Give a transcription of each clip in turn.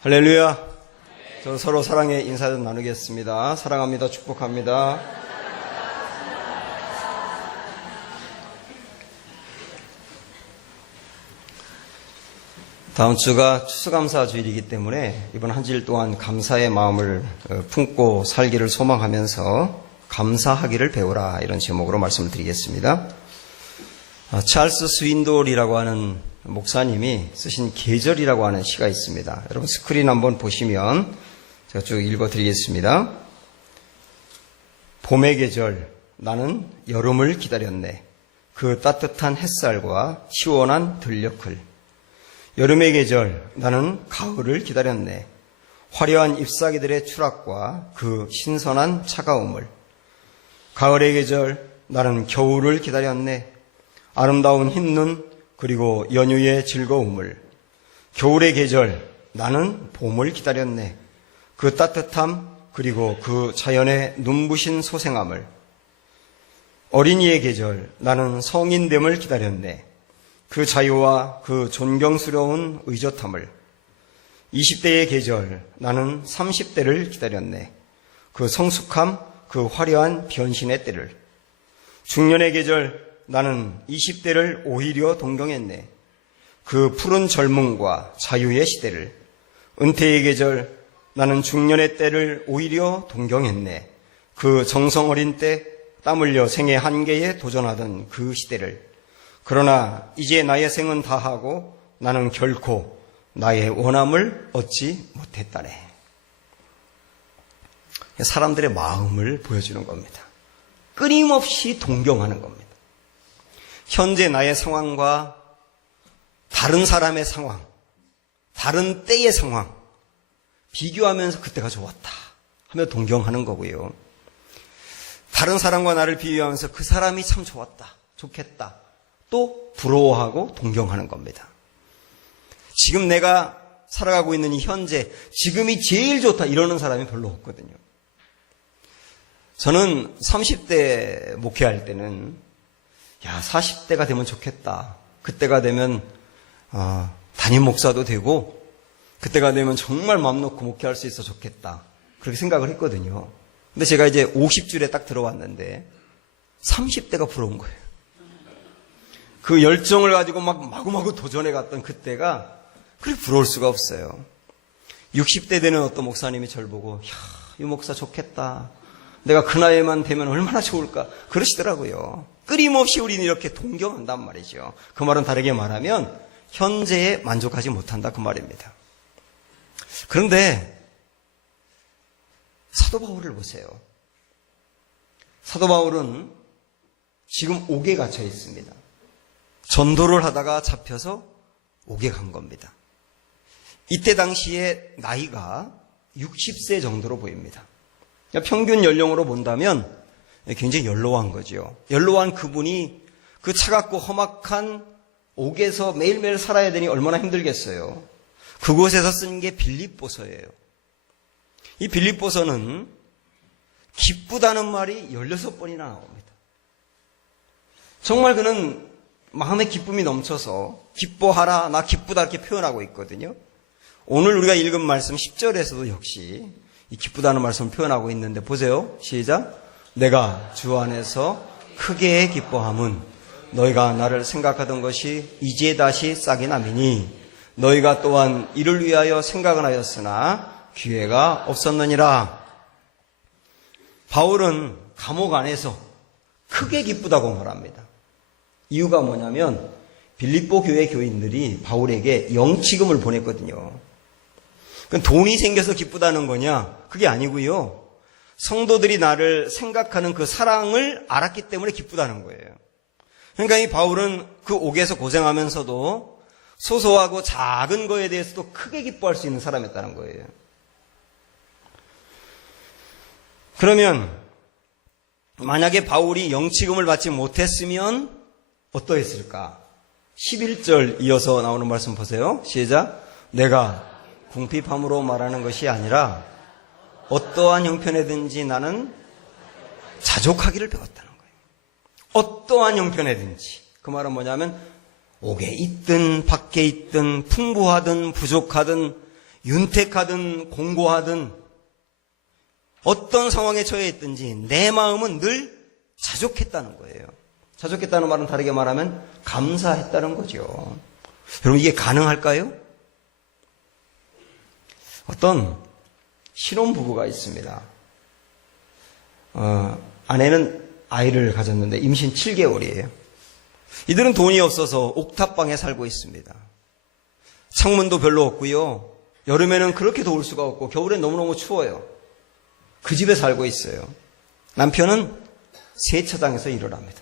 할렐루야. 저 서로 사랑의 인사 좀 나누겠습니다. 사랑합니다. 축복합니다. 다음 주가 추수감사 주일이기 때문에 이번 한 주일 동안 감사의 마음을 품고 살기를 소망하면서 감사하기를 배우라, 이런 제목으로 말씀을 드리겠습니다. 찰스 스윈돌이라고 하는 목사님이 쓰신 계절이라고 하는 시가 있습니다. 여러분 스크린 한번 보시면 제가 쭉 읽어드리겠습니다. 봄의 계절, 나는 여름을 기다렸네. 그 따뜻한 햇살과 시원한 들녘을. 여름의 계절, 나는 가을을 기다렸네. 화려한 잎사귀들의 추락과 그 신선한 차가움을. 가을의 계절, 나는 겨울을 기다렸네. 아름다운 흰눈, 그리고 연휴의 즐거움을. 겨울의 계절, 나는 봄을 기다렸네. 그 따뜻함, 그리고 그 자연의 눈부신 소생함을. 어린이의 계절, 나는 성인됨을 기다렸네. 그 자유와 그 존경스러운 의젓함을. 20대의 계절, 나는 30대를 기다렸네. 그 성숙함, 그 화려한 변신의 때를. 중년의 계절, 나는 20대를 오히려 동경했네. 그 푸른 젊음과 자유의 시대를. 은퇴의 계절, 나는 중년의 때를 오히려 동경했네. 그 정성 어린 때, 땀 흘려 생의 한계에 도전하던 그 시대를. 그러나 이제 나의 생은 다하고 나는 결코 나의 원함을 얻지 못했다네. 사람들의 마음을 보여주는 겁니다. 끊임없이 동경하는 겁니다. 현재 나의 상황과 다른 사람의 상황, 다른 때의 상황 비교하면서 그때가 좋았다 하며 동경하는 거고요. 다른 사람과 나를 비교하면서 그 사람이 참 좋았다, 좋겠다, 또 부러워하고 동경하는 겁니다. 지금 내가 살아가고 있는 이 현재, 지금이 제일 좋다 이러는 사람이 별로 없거든요. 저는 30대 목회할 때는 40대가 되면 좋겠다. 그때가 되면 담임 목사도 되고 그때가 되면 정말 마음 놓고 목회할 수 있어 좋겠다. 그렇게 생각을 했거든요. 근데 제가 이제 50줄에 딱 들어왔는데 30대가 부러운 거예요. 그 열정을 가지고 막 마구마구 도전해 갔던 그때가 그렇게 부러울 수가 없어요. 60대 되는 어떤 목사님이 저를 보고 이 목사 좋겠다. 내가 그 나이에만 되면 얼마나 좋을까 그러시더라고요. 끊임없이 우리는 이렇게 동경한단 말이죠. 그 말은 다르게 말하면 현재에 만족하지 못한다 그 말입니다. 그런데 사도 바울을 보세요. 사도 바울은 지금 옥에 갇혀 있습니다. 전도를 하다가 잡혀서 옥에 간 겁니다. 이때 당시에 나이가 60세 정도로 보입니다. 평균 연령으로 본다면 굉장히 연로한 거죠. 연로한 그분이 그 차갑고 험악한 옥에서 매일매일 살아야 되니 얼마나 힘들겠어요. 그곳에서 쓴 게 빌립보서예요. 이 빌립보서는 기쁘다는 말이 16번이나 나옵니다. 정말 그는 마음의 기쁨이 넘쳐서 기뻐하라, 나 기쁘다 이렇게 표현하고 있거든요. 오늘 우리가 읽은 말씀 10절에서도 역시 이 기쁘다는 말씀을 표현하고 있는데 보세요. 시작. 내가 주 안에서 크게 기뻐함은 너희가 나를 생각하던 것이 이제 다시 싹이 나미니 너희가 또한 이를 위하여 생각은 하였으나 기회가 없었느니라. 바울은 감옥 안에서 크게 기쁘다고 말합니다. 이유가 뭐냐면 빌립보 교회 교인들이 바울에게 영치금을 보냈거든요. 돈이 생겨서 기쁘다는 거냐? 그게 아니고요. 성도들이 나를 생각하는 그 사랑을 알았기 때문에 기쁘다는 거예요. 그러니까 이 바울은 그 옥에서 고생하면서도 소소하고 작은 거에 대해서도 크게 기뻐할 수 있는 사람이었다는 거예요. 그러면 만약에 바울이 영치금을 받지 못했으면 어떠했을까? 11절 이어서 나오는 말씀 보세요. 시작. 내가 궁핍함으로 말하는 것이 아니라 어떠한 형편에든지 나는 자족하기를 배웠다는 거예요. 어떠한 형편에든지. 그 말은 뭐냐면 옥에 있든 밖에 있든 풍부하든 부족하든 윤택하든 공고하든 어떤 상황에 처해 있든지 내 마음은 늘 자족했다는 거예요. 자족했다는 말은 다르게 말하면 감사했다는 거죠. 여러분, 이게 가능할까요? 어떤 신혼부부가 있습니다. 아내는 아이를 가졌는데 임신 7개월이에요. 이들은 돈이 없어서 옥탑방에 살고 있습니다. 창문도 별로 없고요. 여름에는 그렇게 더울 수가 없고 겨울엔 너무너무 추워요. 그 집에 살고 있어요. 남편은 세차장에서 일을 합니다.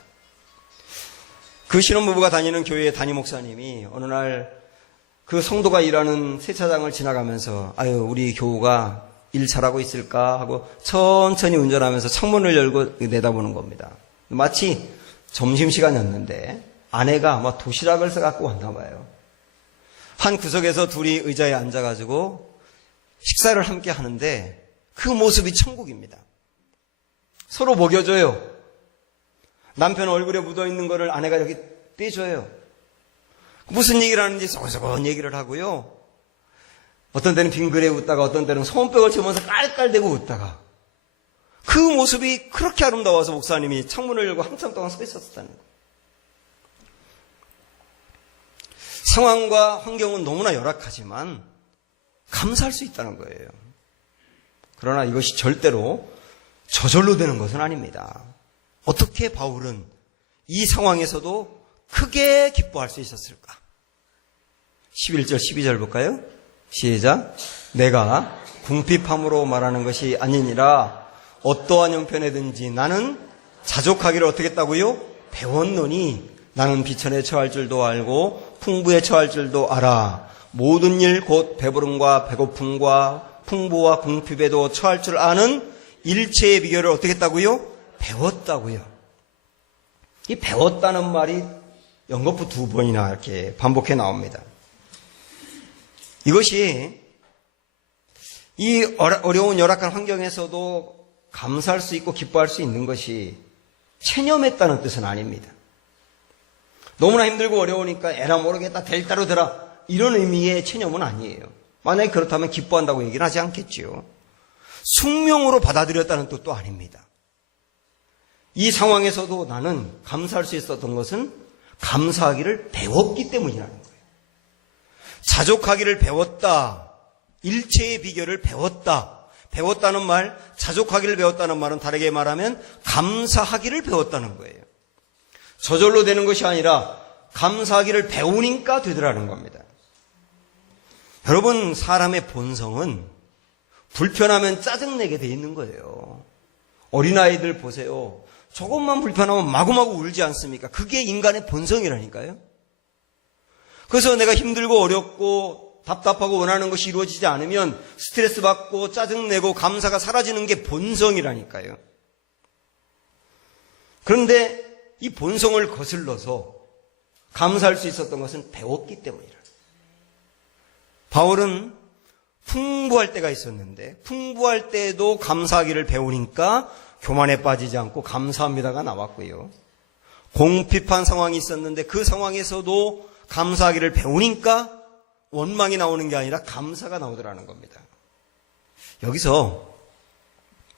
그 신혼부부가 다니는 교회의 담임 목사님이 어느 날 그 성도가 일하는 세차장을 지나가면서 아유, 우리 교우가 일 잘하고 있을까 하고 천천히 운전하면서 창문을 열고 내다보는 겁니다. 마치 점심시간이었는데 아내가 아마 도시락을 싸갖고 왔나 봐요. 한 구석에서 둘이 의자에 앉아가지고 식사를 함께 하는데 그 모습이 천국입니다. 서로 먹여줘요. 남편 얼굴에 묻어있는 거를 아내가 이렇게 떼줘요. 무슨 얘기를 하는지 소곤소곤 얘기를 하고요. 어떤 때는 빙그레 웃다가 어떤 때는 손뼉을 치면서 깔깔대고 웃다가 그 모습이 그렇게 아름다워서 목사님이 창문을 열고 한참 동안 서 있었다는 거예요. 상황과 환경은 너무나 열악하지만 감사할 수 있다는 거예요. 그러나 이것이 절대로 저절로 되는 것은 아닙니다. 어떻게 바울은 이 상황에서도 크게 기뻐할 수 있었을까? 11절, 12절 볼까요? 시작. 내가 궁핍함으로 말하는 것이 아니니라 어떠한 형편에든지 나는 자족하기를 어떻게 했다고요? 배웠노니 나는 비천에 처할 줄도 알고 풍부에 처할 줄도 알아. 모든 일 곧 배부름과 배고픔과 풍부와 궁핍에도 처할 줄 아는 일체의 비결을 어떻게 했다고요? 배웠다고요. 이 배웠다는 말이 연거푸 2번이나 이렇게 반복해 나옵니다. 이것이 이 어려운 열악한 환경에서도 감사할 수 있고 기뻐할 수 있는 것이 체념했다는 뜻은 아닙니다. 너무나 힘들고 어려우니까 에라 모르겠다 될 대로 되라 이런 의미의 체념은 아니에요. 만약에 그렇다면 기뻐한다고 얘기는 하지 않겠지요. 숙명으로 받아들였다는 뜻도 아닙니다. 이 상황에서도 나는 감사할 수 있었던 것은 감사하기를 배웠기 때문이라는 거예요. 자족하기를 배웠다. 일체의 비결을 배웠다. 배웠다는 말, 자족하기를 배웠다는 말은 다르게 말하면 감사하기를 배웠다는 거예요. 저절로 되는 것이 아니라 감사하기를 배우니까 되더라는 겁니다. 여러분, 사람의 본성은 불편하면 짜증내게 돼 있는 거예요. 어린아이들 보세요. 조금만 불편하면 마구마구 울지 않습니까? 그게 인간의 본성이라니까요. 그래서 내가 힘들고 어렵고 답답하고 원하는 것이 이루어지지 않으면 스트레스 받고 짜증내고 감사가 사라지는 게 본성이라니까요. 그런데 이 본성을 거슬러서 감사할 수 있었던 것은 배웠기 때문이라. 바울은 풍부할 때가 있었는데 풍부할 때에도 감사하기를 배우니까 교만에 빠지지 않고 감사합니다가 나왔고요. 공핍한 상황이 있었는데 그 상황에서도 감사하기를 배우니까 원망이 나오는 게 아니라 감사가 나오더라는 겁니다. 여기서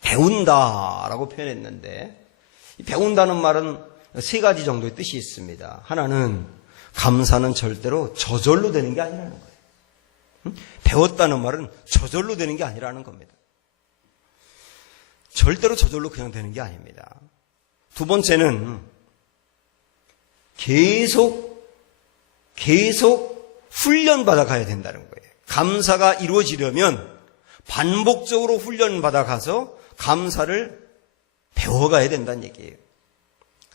배운다라고 표현했는데 배운다는 말은 세 가지 정도의 뜻이 있습니다. 하나는 감사는 절대로 저절로 되는 게 아니라는 거예요. 배웠다는 말은 저절로 되는 게 아니라는 겁니다. 절대로 저절로 그냥 되는 게 아닙니다. 두 번째는 계속 훈련받아 가야 된다는 거예요. 감사가 이루어지려면 반복적으로 훈련받아 가서 감사를 배워가야 된다는 얘기예요.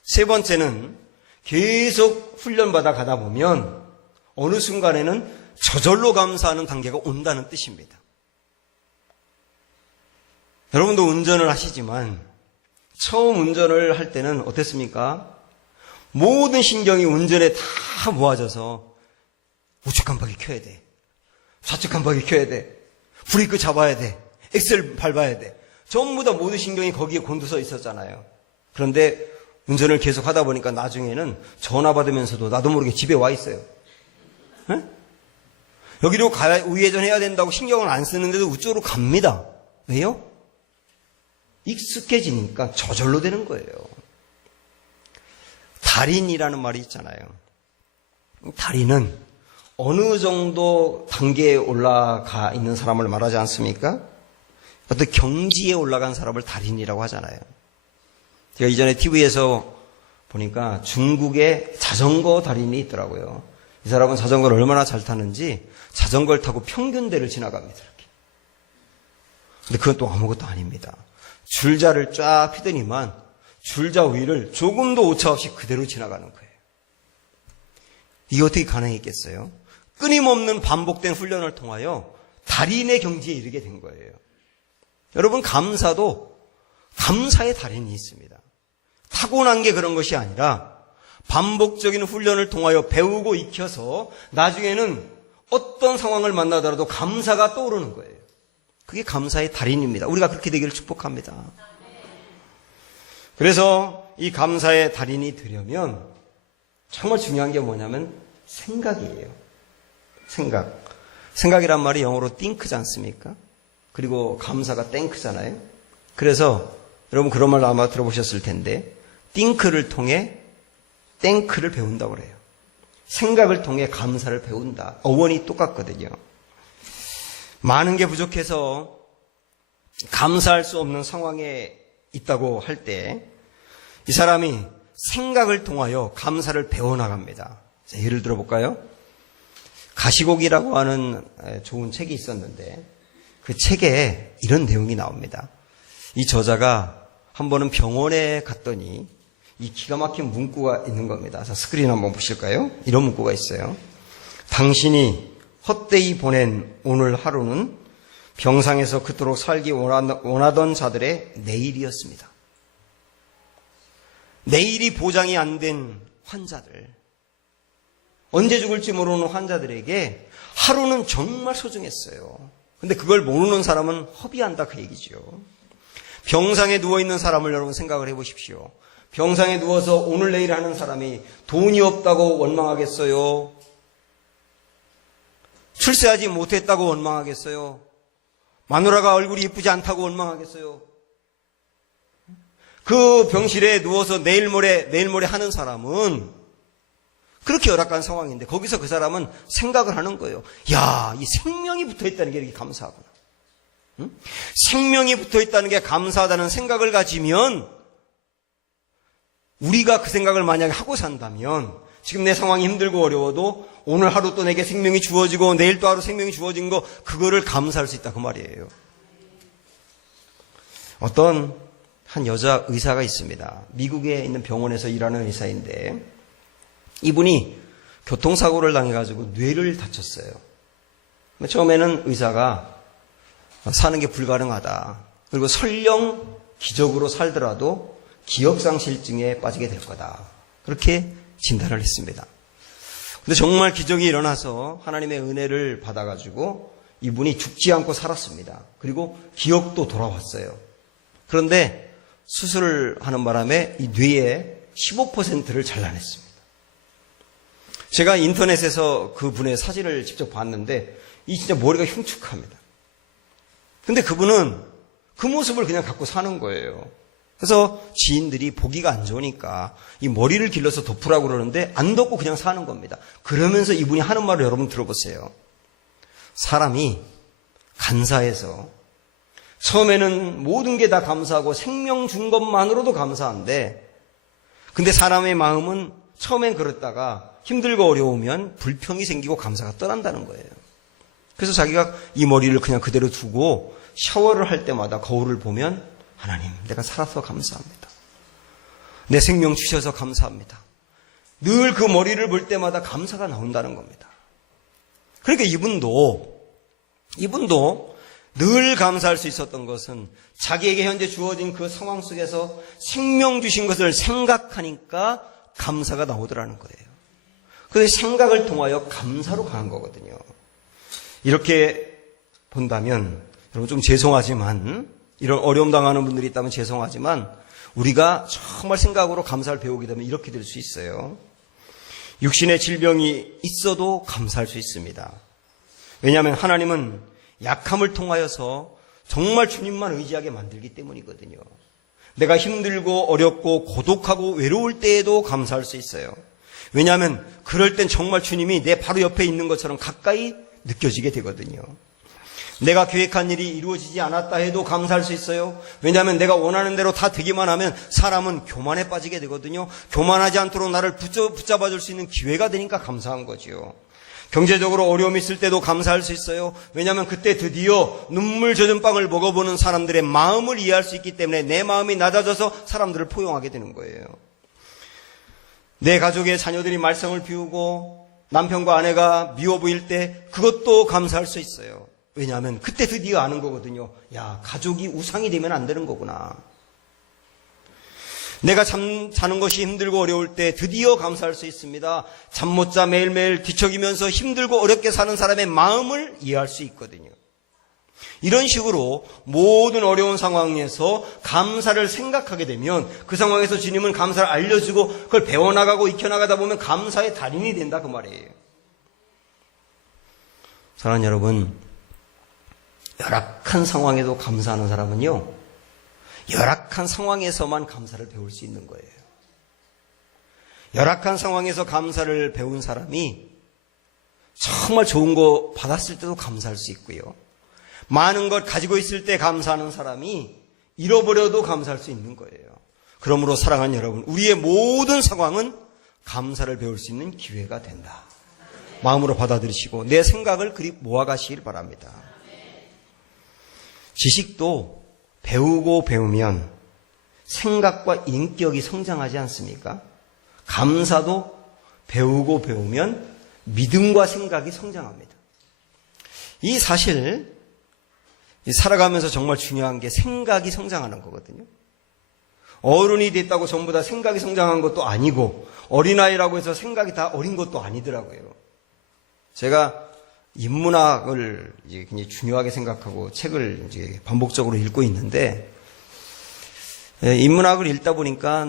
세 번째는 계속 훈련받아 가다 보면 어느 순간에는 저절로 감사하는 단계가 온다는 뜻입니다. 여러분도 운전을 하시지만 처음 운전을 할 때는 어땠습니까? 모든 신경이 운전에 다 모아져서 우측 깜빡이 켜야 돼. 좌측 깜빡이 켜야 돼. 브레이크 잡아야 돼. 엑셀 밟아야 돼. 전부 다 모든 신경이 거기에 곤두서 있었잖아요. 그런데 운전을 계속 하다 보니까 나중에는 전화 받으면서도 나도 모르게 집에 와 있어요. 에? 여기로 우회전해야 된다고 신경을 안 쓰는데도 우쪽으로 갑니다. 왜요? 익숙해지니까 저절로 되는 거예요. 달인이라는 말이 있잖아요. 달인은 어느 정도 단계에 올라가 있는 사람을 말하지 않습니까? 어떤 경지에 올라간 사람을 달인이라고 하잖아요. 제가 이전에 TV에서 보니까 중국에 자전거 달인이 있더라고요. 이 사람은 자전거를 얼마나 잘 타는지 자전거를 타고 평균대를 지나갑니다. 이렇게. 근데 그건 또 아무것도 아닙니다. 줄자를 쫙 피더니만 줄자 위를 조금도 오차 없이 그대로 지나가는 거예요. 이게 어떻게 가능했겠어요? 끊임없는 반복된 훈련을 통하여 달인의 경지에 이르게 된 거예요. 여러분, 감사도 감사의 달인이 있습니다. 타고난 게 그런 것이 아니라 반복적인 훈련을 통하여 배우고 익혀서 나중에는 어떤 상황을 만나더라도 감사가 떠오르는 거예요. 그게 감사의 달인입니다. 우리가 그렇게 되기를 축복합니다. 그래서 이 감사의 달인이 되려면 정말 중요한 게 뭐냐면 생각이에요. 생각. 생각이란 말이 영어로 think지 않습니까? 그리고 감사가 think잖아요. 그래서 여러분 그런 말 아마 들어보셨을 텐데 think를 통해 thank를 배운다고 그래요. 생각을 통해 감사를 배운다. 어원이 똑같거든요. 많은 게 부족해서 감사할 수 없는 상황에 있다고 할 때 이 사람이 생각을 통하여 감사를 배워나갑니다. 자, 예를 들어볼까요? 가시곡이라고 하는 좋은 책이 있었는데 그 책에 이런 내용이 나옵니다. 이 저자가 한 번은 병원에 갔더니 이 기가 막힌 문구가 있는 겁니다. 자, 스크린 한번 보실까요? 이런 문구가 있어요. 당신이 헛되이 보낸 오늘 하루는 병상에서 그토록 살기 원하던 자들의 내일이었습니다. 내일이 보장이 안 된 환자들, 언제 죽을지 모르는 환자들에게 하루는 정말 소중했어요. 근데 그걸 모르는 사람은 허비한다 그 얘기죠. 병상에 누워있는 사람을 여러분 생각을 해보십시오. 병상에 누워서 오늘 내일 하는 사람이 돈이 없다고 원망하겠어요? 출세하지 못했다고 원망하겠어요? 마누라가 얼굴이 예쁘지 않다고 원망하겠어요? 그 병실에 누워서 내일 모레 하는 사람은 그렇게 열악한 상황인데 거기서 그 사람은 생각을 하는 거예요. 야, 이 생명이 붙어있다는 게 이렇게 감사하구나. 응? 생명이 붙어있다는 게 감사하다는 생각을 가지면 우리가 그 생각을 만약에 하고 산다면 지금 내 상황이 힘들고 어려워도 오늘 하루 또 내게 생명이 주어지고 내일 또 하루 생명이 주어진 거 그거를 감사할 수 있다 그 말이에요. 어떤 한 여자 의사가 있습니다. 미국에 있는 병원에서 일하는 의사인데 이분이 교통사고를 당해가지고 뇌를 다쳤어요. 처음에는 의사가 사는 게 불가능하다. 그리고 설령 기적으로 살더라도 기억상실증에 빠지게 될 거다. 그렇게 진단을 했습니다. 근데 정말 기적이 일어나서 하나님의 은혜를 받아가지고 이분이 죽지 않고 살았습니다. 그리고 기억도 돌아왔어요. 그런데 수술을 하는 바람에 이 뇌의 15%를 잘라냈습니다. 제가 인터넷에서 그분의 사진을 직접 봤는데 이 진짜 머리가 흉측합니다. 근데 그분은 그 모습을 그냥 갖고 사는 거예요. 그래서 지인들이 보기가 안 좋으니까 이 머리를 길러서 덮으라고 그러는데 안 덮고 그냥 사는 겁니다. 그러면서 이분이 하는 말을 여러분 들어보세요. 사람이 간사해서 처음에는 모든 게 다 감사하고 생명 준 것만으로도 감사한데 근데 사람의 마음은 처음엔 그랬다가 힘들고 어려우면 불평이 생기고 감사가 떠난다는 거예요. 그래서 자기가 이 머리를 그냥 그대로 두고 샤워를 할 때마다 거울을 보면 하나님, 내가 살아서 감사합니다. 내 생명 주셔서 감사합니다. 늘 그 머리를 볼 때마다 감사가 나온다는 겁니다. 그러니까 이분도 늘 감사할 수 있었던 것은 자기에게 현재 주어진 그 상황 속에서 생명 주신 것을 생각하니까 감사가 나오더라는 거예요. 그래서 생각을 통하여 감사로 가는 거거든요. 이렇게 본다면 여러분 좀 죄송하지만 이런 어려움 당하는 분들이 있다면 죄송하지만 우리가 정말 생각으로 감사를 배우게 되면 이렇게 될 수 있어요. 육신의 질병이 있어도 감사할 수 있습니다. 왜냐하면 하나님은 약함을 통하여서 정말 주님만 의지하게 만들기 때문이거든요. 내가 힘들고 어렵고 고독하고 외로울 때에도 감사할 수 있어요. 왜냐하면 그럴 땐 정말 주님이 내 바로 옆에 있는 것처럼 가까이 느껴지게 되거든요. 내가 계획한 일이 이루어지지 않았다 해도 감사할 수 있어요. 왜냐하면 내가 원하는 대로 다 되기만 하면 사람은 교만에 빠지게 되거든요. 교만하지 않도록 나를 붙잡아 줄 수 있는 기회가 되니까 감사한 거지요. 경제적으로 어려움이 있을 때도 감사할 수 있어요. 왜냐하면 그때 드디어 눈물 젖은 빵을 먹어보는 사람들의 마음을 이해할 수 있기 때문에 내 마음이 낮아져서 사람들을 포용하게 되는 거예요. 내 가족의 자녀들이 말썽을 피우고 남편과 아내가 미워 보일 때 그것도 감사할 수 있어요. 왜냐하면 그때 드디어 아는 거거든요. 야, 가족이 우상이 되면 안 되는 거구나. 내가 자는 것이 힘들고 어려울 때 드디어 감사할 수 있습니다. 잠 못 자 매일매일 뒤척이면서 힘들고 어렵게 사는 사람의 마음을 이해할 수 있거든요. 이런 식으로 모든 어려운 상황에서 감사를 생각하게 되면 그 상황에서 주님은 감사를 알려주고 그걸 배워나가고 익혀나가다 보면 감사의 달인이 된다 그 말이에요. 사랑하는 여러분, 열악한 상황에도 감사하는 사람은요, 열악한 상황에서만 감사를 배울 수 있는 거예요. 열악한 상황에서 감사를 배운 사람이 정말 좋은 거 받았을 때도 감사할 수 있고요. 많은 것 가지고 있을 때 감사하는 사람이 잃어버려도 감사할 수 있는 거예요. 그러므로 사랑하는 여러분, 우리의 모든 상황은 감사를 배울 수 있는 기회가 된다. 마음으로 받아들이시고 내 생각을 그리 모아가시길 바랍니다. 지식도 배우고 배우면 생각과 인격이 성장하지 않습니까? 감사도 배우고 배우면 믿음과 생각이 성장합니다. 이 사실 살아가면서 정말 중요한 게 생각이 성장하는 거거든요. 어른이 됐다고 전부 다 생각이 성장한 것도 아니고 어린아이라고 해서 생각이 다 어린 것도 아니더라고요. 제가 인문학을 이제 굉장히 중요하게 생각하고 책을 이제 반복적으로 읽고 있는데, 인문학을 읽다 보니까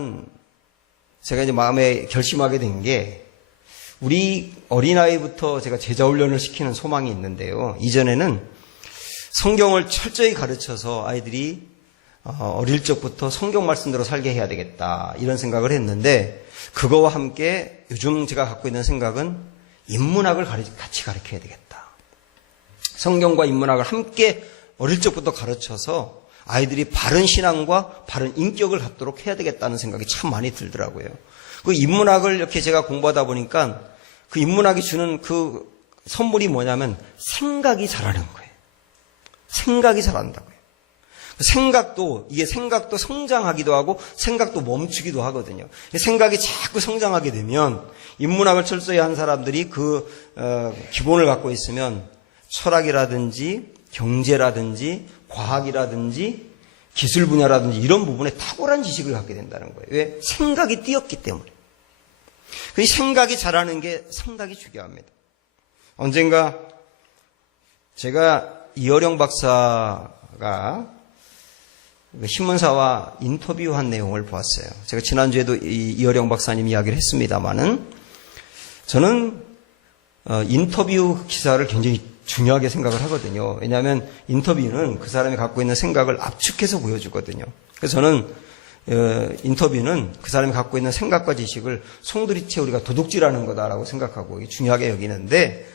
제가 이제 마음에 결심하게 된 게, 우리 어린아이부터 제가 제자훈련을 시키는 소망이 있는데요. 이전에는 성경을 철저히 가르쳐서 아이들이 어릴 적부터 성경 말씀대로 살게 해야 되겠다, 이런 생각을 했는데, 그거와 함께 요즘 제가 갖고 있는 생각은 인문학을 같이 가르쳐야 되겠다. 성경과 인문학을 함께 어릴 적부터 가르쳐서 아이들이 바른 신앙과 바른 인격을 갖도록 해야 되겠다는 생각이 참 많이 들더라고요. 그 인문학을 이렇게 제가 공부하다 보니까 그 인문학이 주는 그 선물이 뭐냐면 생각이 자라는 거예요. 생각이 자란다고요. 이게 생각도 성장하기도 하고 생각도 멈추기도 하거든요. 생각이 자꾸 성장하게 되면 인문학을 철저히 한 사람들이 기본을 갖고 있으면 철학이라든지 경제라든지 과학이라든지 기술 분야라든지 이런 부분에 탁월한 지식을 갖게 된다는 거예요. 왜? 생각이 띄었기 때문에. 이 생각이 자라는 게 상당히 중요합니다. 언젠가 제가 이어령 박사가 신문사와 인터뷰한 내용을 보았어요. 제가 지난주에도 이어령 박사님 이야기를 했습니다마는 저는 인터뷰 기사를 굉장히 중요하게 생각을 하거든요. 왜냐하면 인터뷰는 그 사람이 갖고 있는 생각을 압축해서 보여주거든요. 그래서 저는 인터뷰는 그 사람이 갖고 있는 생각과 지식을 송두리째 우리가 도둑질하는 거다라고 생각하고 중요하게 여기는데,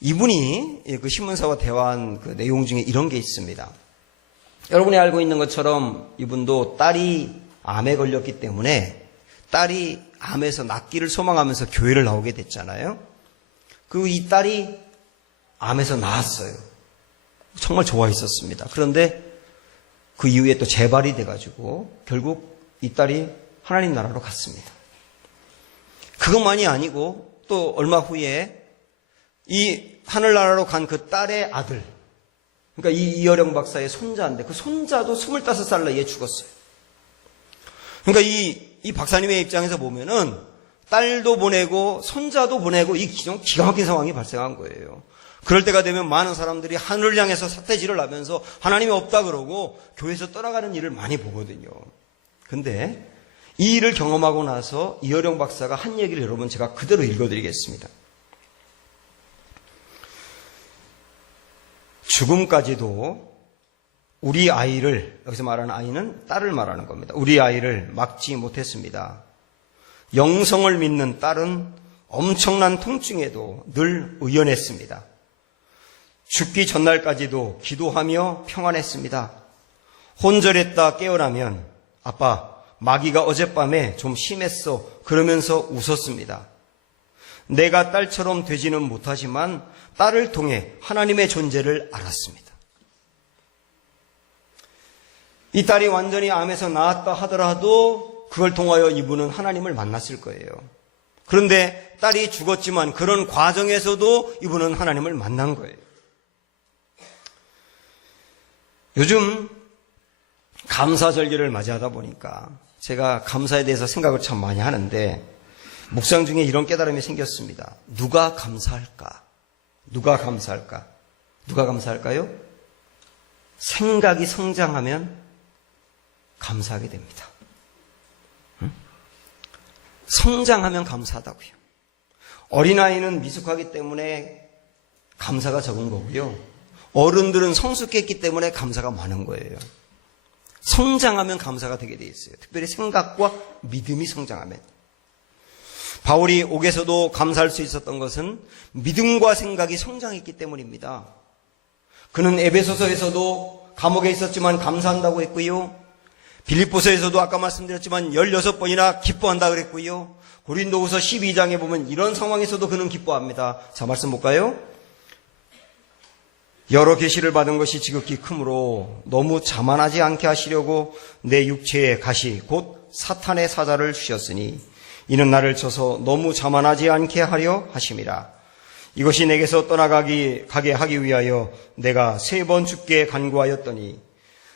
이분이 그 신문사와 대화한 그 내용 중에 이런 게 있습니다. 여러분이 알고 있는 것처럼 이분도 딸이 암에 걸렸기 때문에 딸이 암에서 낫기를 소망하면서 교회를 나오게 됐잖아요. 그리고 이 딸이 암에서 나았어요. 정말 좋아했었습니다. 그런데 그 이후에 또 재발이 돼가지고 결국 이 딸이 하나님 나라로 갔습니다. 그것만이 아니고 또 얼마 후에 이 하늘나라로 간 그 딸의 아들, 그러니까 이어령 박사의 손자인데 그 손자도 25살 나이에 죽었어요. 그러니까 이 박사님의 입장에서 보면은 딸도 보내고 손자도 보내고 이 기가 막힌 상황이 발생한 거예요. 그럴 때가 되면 많은 사람들이 하늘을 향해서 삿대질을 하면서 하나님이 없다 그러고 교회에서 떠나가는 일을 많이 보거든요. 근데 이 일을 경험하고 나서 이어령 박사가 한 얘기를 여러분 제가 그대로 읽어드리겠습니다. 죽음까지도 우리 아이를, 여기서 말하는 아이는 딸을 말하는 겁니다. 우리 아이를 막지 못했습니다. 영성을 믿는 딸은 엄청난 통증에도 늘 의연했습니다. 죽기 전날까지도 기도하며 평안했습니다. 혼절했다 깨어나면 아빠, 마귀가 어젯밤에 좀 심했어 그러면서 웃었습니다. 내가 딸처럼 되지는 못하지만 딸을 통해 하나님의 존재를 알았습니다. 이 딸이 완전히 암에서 나았다 하더라도 그걸 통하여 이분은 하나님을 만났을 거예요. 그런데 딸이 죽었지만 그런 과정에서도 이분은 하나님을 만난 거예요. 요즘 감사절기를 맞이하다 보니까 제가 감사에 대해서 생각을 참 많이 하는데 묵상 중에 이런 깨달음이 생겼습니다. 누가 감사할까? 누가 감사할까? 누가 감사할까요? 생각이 성장하면 감사하게 됩니다. 성장하면 감사하다고요. 어린아이는 미숙하기 때문에 감사가 적은 거고요. 어른들은 성숙했기 때문에 감사가 많은 거예요. 성장하면 감사가 되게 돼 있어요. 특별히 생각과 믿음이 성장하면. 바울이 옥에서도 감사할 수 있었던 것은 믿음과 생각이 성장했기 때문입니다. 그는 에베소서에서도 감옥에 있었지만 감사한다고 했고요. 빌립보서에서도 아까 말씀드렸지만 16번이나 기뻐한다 그랬고요. 고린도후서 12장에 보면 이런 상황에서도 그는 기뻐합니다. 자, 말씀 볼까요? 여러 계시를 받은 것이 지극히 크므로 너무 자만하지 않게 하시려고 내 육체의 가시 곧 사탄의 사자를 주셨으니 이는 나를 쳐서 너무 자만하지 않게 하려 하심이라. 이것이 내게서 떠나가게 하기 위하여 내가 3번 주께 간구하였더니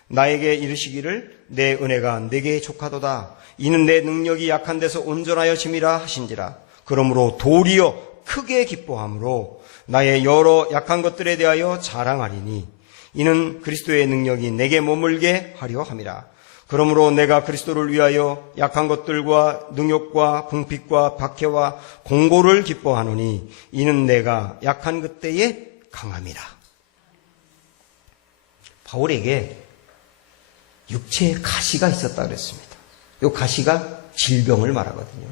나에게 이르시기를 내 은혜가 내게 족하도다. 이는 내 능력이 약한 데서 온전하여 짐이라 하신지라. 그러므로 도리어 크게 기뻐함으로 나의 여러 약한 것들에 대하여 자랑하리니 이는 그리스도의 능력이 내게 머물게 하려 함이라. 그러므로 내가 그리스도를 위하여 약한 것들과 능욕과 궁핍과 박해와 공고를 기뻐하노니 이는 내가 약한 그때에 강함이라. 바울에게 육체에 가시가 있었다 그랬습니다. 이 가시가 질병을 말하거든요.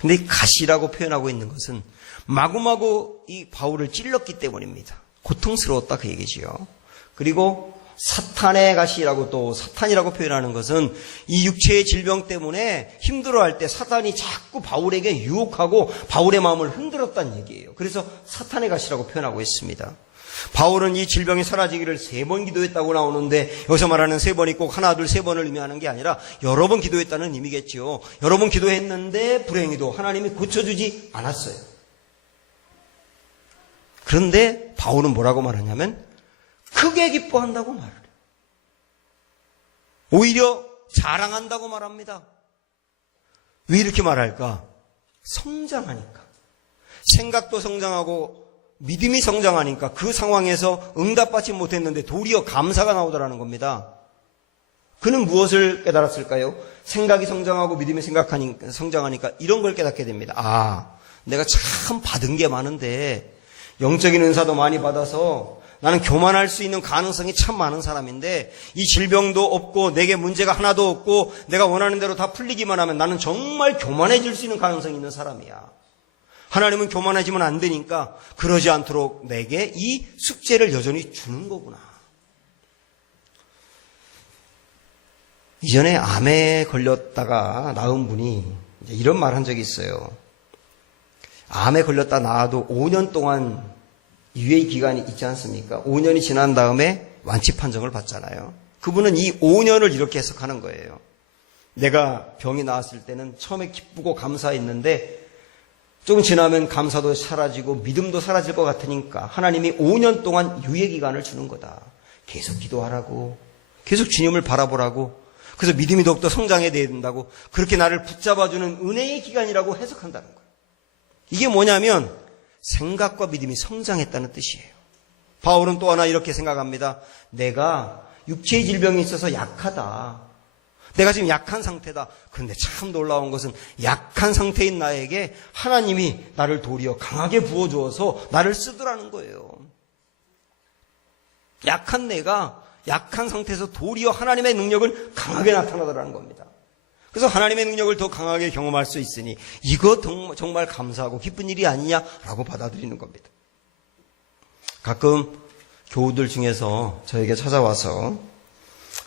근데 이 가시라고 표현하고 있는 것은 마구마구 이 바울을 찔렀기 때문입니다. 고통스러웠다 그 얘기지요. 그리고 사탄의 가시라고 또 사탄이라고 표현하는 것은 이 육체의 질병 때문에 힘들어할 때 사탄이 자꾸 바울에게 유혹하고 바울의 마음을 흔들었다는 얘기예요. 그래서 사탄의 가시라고 표현하고 있습니다. 바울은 이 질병이 사라지기를 3번 기도했다고 나오는데 여기서 말하는 3번이 꼭 하나, 둘, 3번을 의미하는 게 아니라 여러 번 기도했다는 의미겠죠. 여러 번 기도했는데 불행히도 하나님이 고쳐주지 않았어요. 그런데 바울은 뭐라고 말하냐면 크게 기뻐한다고 말을 해요. 오히려 자랑한다고 말합니다. 왜 이렇게 말할까? 성장하니까. 생각도 성장하고 믿음이 성장하니까 그 상황에서 응답받지 못했는데 도리어 감사가 나오더라는 겁니다. 그는 무엇을 깨달았을까요? 생각이 성장하고 믿음이 성장하니까 이런 걸 깨닫게 됩니다. 아, 내가 참 받은 게 많은데 영적인 은사도 많이 받아서 나는 교만할 수 있는 가능성이 참 많은 사람인데 이 질병도 없고 내게 문제가 하나도 없고 내가 원하는 대로 다 풀리기만 하면 나는 정말 교만해질 수 있는 가능성이 있는 사람이야. 하나님은 교만해지면 안 되니까 그러지 않도록 내게 이 숙제를 여전히 주는 거구나. 이전에 암에 걸렸다가 나은 분이 이런 말 한 적이 있어요. 암에 걸렸다 나아도 5년 동안 유예 기간이 있지 않습니까? 5년이 지난 다음에 완치 판정을 받잖아요. 그분은 이 5년을 이렇게 해석하는 거예요. 내가 병이 나았을 때는 처음에 기쁘고 감사했는데 조금 지나면 감사도 사라지고 믿음도 사라질 것 같으니까 하나님이 5년 동안 유예 기간을 주는 거다. 계속 기도하라고, 계속 주님을 바라보라고, 그래서 믿음이 더욱더 성장해야 된다고, 그렇게 나를 붙잡아주는 은혜의 기간이라고 해석한다는 거예요. 이게 뭐냐면 생각과 믿음이 성장했다는 뜻이에요. 바울은 또 하나 이렇게 생각합니다. 내가 육체의 질병이 있어서 약하다. 내가 지금 약한 상태다. 그런데 참 놀라운 것은 약한 상태인 나에게 하나님이 나를 도리어 강하게 부어주어서 나를 쓰더라는 거예요. 약한 내가 약한 상태에서 도리어 하나님의 능력을 강하게 나타나더라는 겁니다. 그래서 하나님의 능력을 더 강하게 경험할 수 있으니 이거 정말 감사하고 기쁜 일이 아니냐라고 받아들이는 겁니다. 가끔 교우들 중에서 저에게 찾아와서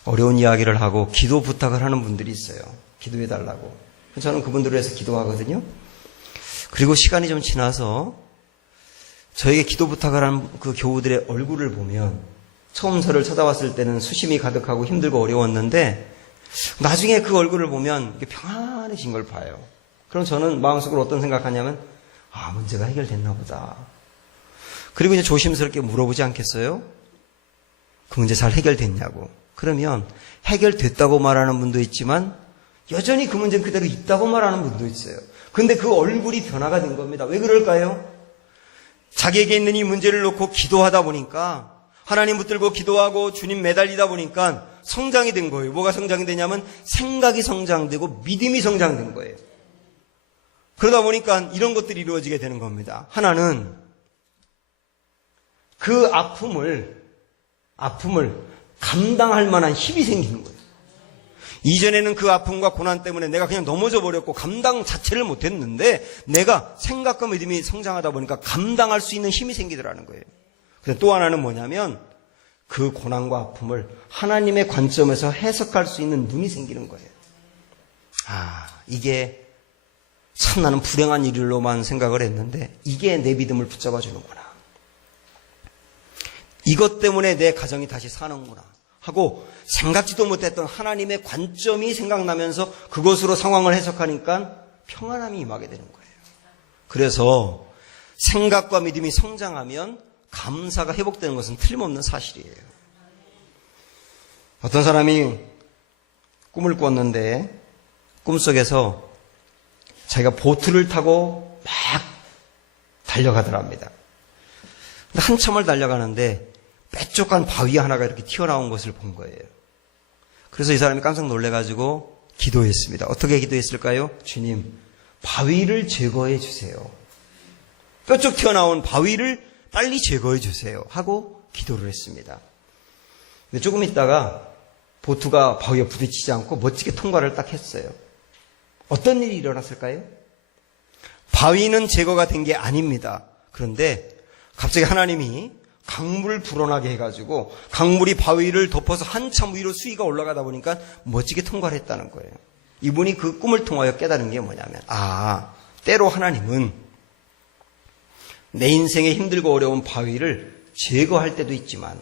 어려운 이야기를 하고 기도 부탁을 하는 분들이 있어요. 기도해달라고. 저는 그분들을 위해서 기도하거든요. 그리고 시간이 좀 지나서 저에게 기도 부탁을 한 그 교우들의 얼굴을 보면 처음 저를 찾아왔을 때는 수심이 가득하고 힘들고 어려웠는데 나중에 그 얼굴을 보면 평안해진 걸 봐요. 그럼 저는 마음속으로 어떤 생각하냐면 문제가 해결됐나 보다. 그리고 이제 조심스럽게 물어보지 않겠어요? 그 문제 잘 해결됐냐고. 그러면 해결됐다고 말하는 분도 있지만 여전히 그 문제는 그대로 있다고 말하는 분도 있어요. 근데 그 얼굴이 변화가 된 겁니다. 왜 그럴까요? 자기에게 있는 이 문제를 놓고 기도하다 보니까 하나님 붙들고 기도하고 주님 매달리다 보니까 성장이 된 거예요. 뭐가 성장이 되냐면 생각이 성장되고 믿음이 성장된 거예요. 그러다 보니까 이런 것들이 이루어지게 되는 겁니다. 하나는 그 아픔을 감당할 만한 힘이 생기는 거예요. 이전에는 그 아픔과 고난 때문에 내가 그냥 넘어져 버렸고 감당 자체를 못했는데 내가 생각과 믿음이 성장하다 보니까 감당할 수 있는 힘이 생기더라는 거예요. 그래서 또 하나는 뭐냐면 그 고난과 아픔을 하나님의 관점에서 해석할 수 있는 눈이 생기는 거예요. 이게 참 나는 불행한 일로만 생각을 했는데 이게 내 믿음을 붙잡아 주는구나. 이것 때문에 내 가정이 다시 사는구나 하고 생각지도 못했던 하나님의 관점이 생각나면서 그것으로 상황을 해석하니까 평안함이 임하게 되는 거예요. 그래서 생각과 믿음이 성장하면 감사가 회복되는 것은 틀림없는 사실이에요. 어떤 사람이 꿈을 꿨는데 꿈속에서 자기가 보트를 타고 막 달려가더랍니다. 한참을 달려가는데 빼쪽한 바위 하나가 이렇게 튀어나온 것을 본 거예요. 그래서 이 사람이 깜짝 놀래가지고 기도했습니다. 어떻게 기도했을까요? 주님, 바위를 제거해 주세요. 뾰족 튀어나온 바위를 빨리 제거해 주세요 하고 기도를 했습니다. 근데 조금 있다가 보트가 바위에 부딪히지 않고 멋지게 통과를 딱 했어요. 어떤 일이 일어났을까요? 바위는 제거가 된 게 아닙니다. 그런데 갑자기 하나님이 강물을 불어나게 해가지고 강물이 바위를 덮어서 한참 위로 수위가 올라가다 보니까 멋지게 통과를 했다는 거예요. 이분이 그 꿈을 통하여 깨달은 게 뭐냐면 때로 하나님은 내 인생에 힘들고 어려운 바위를 제거할 때도 있지만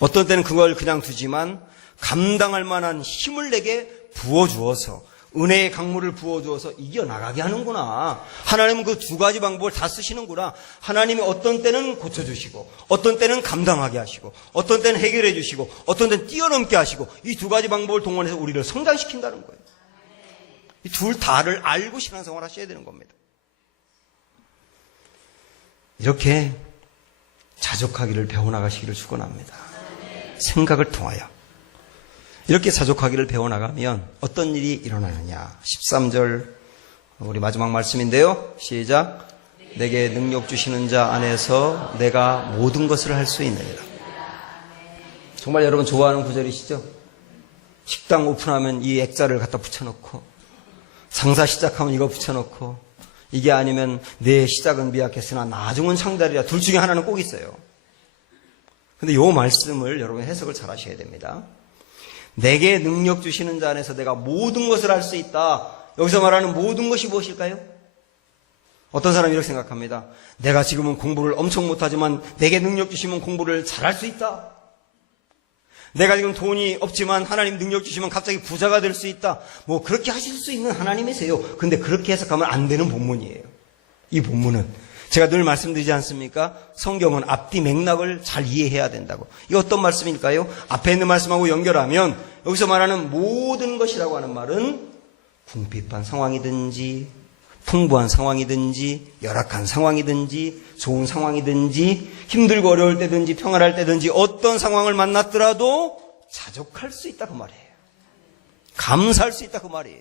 어떤 때는 그걸 그냥 두지만 감당할 만한 힘을 내게 부어주어서 은혜의 강물을 부어주어서 이겨나가게 하는구나. 하나님은 그 두 가지 방법을 다 쓰시는구나. 하나님이 어떤 때는 고쳐주시고 어떤 때는 감당하게 하시고 어떤 때는 해결해 주시고 어떤 때는 뛰어넘게 하시고 이 두 가지 방법을 동원해서 우리를 성장시킨다는 거예요. 이 둘 다를 알고 신앙생활 하셔야 되는 겁니다. 이렇게 자족하기를 배워나가시기를 축원합니다. 생각을 통하여 이렇게 자족하기를 배워나가면 어떤 일이 일어나느냐. 13절 우리 마지막 말씀인데요. 시작. 내게 능력 주시는 자 안에서 내가 모든 것을 할 수 있느니라. 정말 여러분 좋아하는 구절이시죠? 식당 오픈하면 이 액자를 갖다 붙여놓고 장사 시작하면 이거 붙여놓고 이게 아니면 내 시작은 미약했으나 나중은 창달이라 둘 중에 하나는 꼭 있어요. 근데 이 말씀을 여러분 해석을 잘 하셔야 됩니다. 내게 능력 주시는 자 안에서 내가 모든 것을 할 수 있다. 여기서 말하는 모든 것이 무엇일까요? 어떤 사람이 이렇게 생각합니다. 내가 지금은 공부를 엄청 못하지만 내게 능력 주시면 공부를 잘할 수 있다. 내가 지금 돈이 없지만 하나님 능력 주시면 갑자기 부자가 될 수 있다. 뭐 그렇게 하실 수 있는 하나님이세요. 근데 그렇게 해석하면 안 되는 본문이에요. 이 본문은 제가 늘 말씀드리지 않습니까? 성경은 앞뒤 맥락을 잘 이해해야 된다고. 이게 어떤 말씀일까요? 앞에 있는 말씀하고 연결하면 여기서 말하는 모든 것이라고 하는 말은 궁핍한 상황이든지 풍부한 상황이든지 열악한 상황이든지 좋은 상황이든지 힘들고 어려울 때든지 평안할 때든지 어떤 상황을 만났더라도 자족할 수 있다 그 말이에요. 감사할 수 있다 그 말이에요.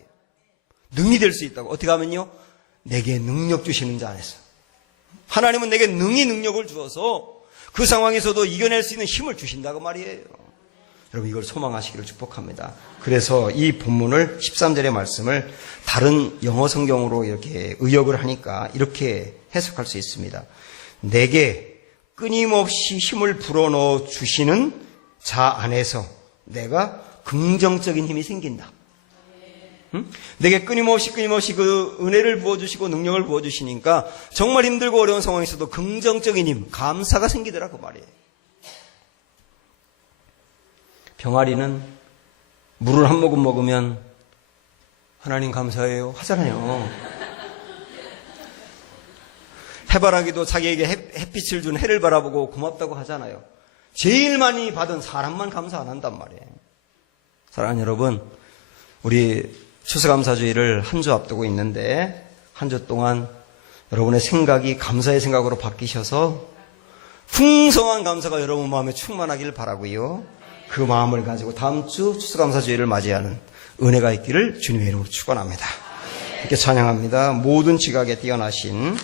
능히 될 수 있다고. 어떻게 하면요? 내게 능력 주시는 자 안에서. 하나님은 내게 능히 능력을 주어서 그 상황에서도 이겨낼 수 있는 힘을 주신다고 말이에요. 여러분 이걸 소망하시기를 축복합니다. 그래서 이 본문을 13절의 말씀을 다른 영어 성경으로 이렇게 의역을 하니까 이렇게 해석할 수 있습니다. 내게 끊임없이 힘을 불어넣어 주시는 자 안에서 내가 긍정적인 힘이 생긴다. 응? 내게 끊임없이 그 은혜를 부어주시고 능력을 부어주시니까 정말 힘들고 어려운 상황에서도 긍정적인 힘, 감사가 생기더라고 말이에요. 병아리는 물을 한 모금 먹으면 하나님 감사해요 하잖아요. 해바라기도 자기에게 햇빛을 준 해를 바라보고 고맙다고 하잖아요. 제일 많이 받은 사람만 감사 안 한단 말이에요. 사랑하는 여러분, 우리 추수감사주의를 한 주 앞두고 있는데 한 주 동안 여러분의 생각이 감사의 생각으로 바뀌셔서 풍성한 감사가 여러분 마음에 충만하기를 바라고요. 그 마음을 가지고 다음 주 추수감사주의를 맞이하는 은혜가 있기를 주님의 이름으로 축원합니다. 이렇게 찬양합니다. 모든 지각에 뛰어나신